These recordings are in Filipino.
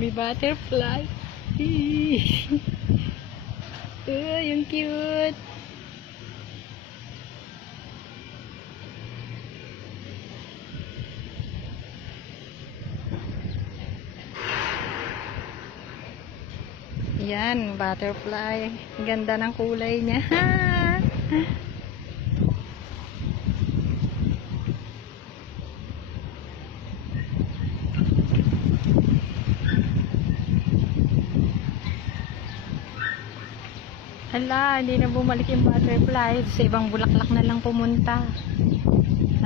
May butterfly. Yung cute. Yan, butterfly. Ganda ng kulay niya. Hala, hindi na bumalik yung butterfly. Sa ibang bulaklak na lang pumunta.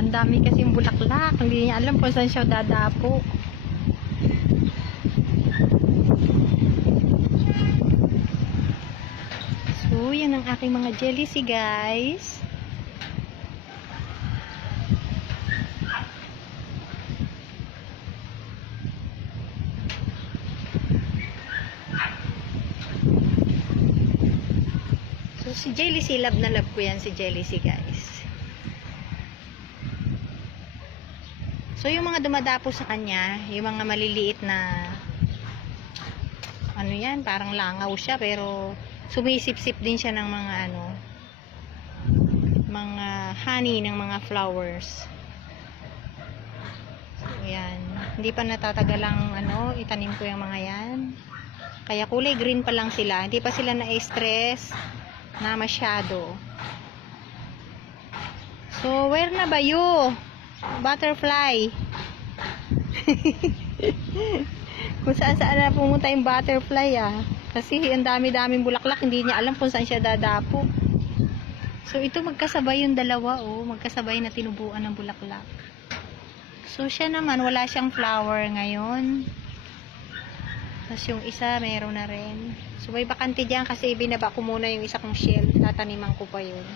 Ang dami kasing bulaklak. Hindi niya alam kung saan siya dadapo. So, yan ang aking mga jellycy, guys. So, si jellycy, love na love ko yan si jellycy, guys. So, yung mga dumadapo sa kanya, yung mga maliliit na ano yan, parang langaw siya, pero sumisip-sip din siya ng mga mga honey ng mga flowers. So, yan. Hindi pa natatagal ang itanim ko yung mga yan. Kaya kulay green pa lang sila. Hindi pa sila na-stress na masyado. So, where na ba you? Butterfly. Kung saan na pumunta yung butterfly kasi ang dami-daming bulaklak, hindi niya alam kung saan siya dadapo. So ito magkasabay yung dalawa, magkasabay na tinubuan ng bulaklak. So siya naman wala siyang flower ngayon. Tapos yung isa meron na rin. So may bakante diyan kasi ibinaba ko muna yung isa kong shell, tataniman ko pa yun.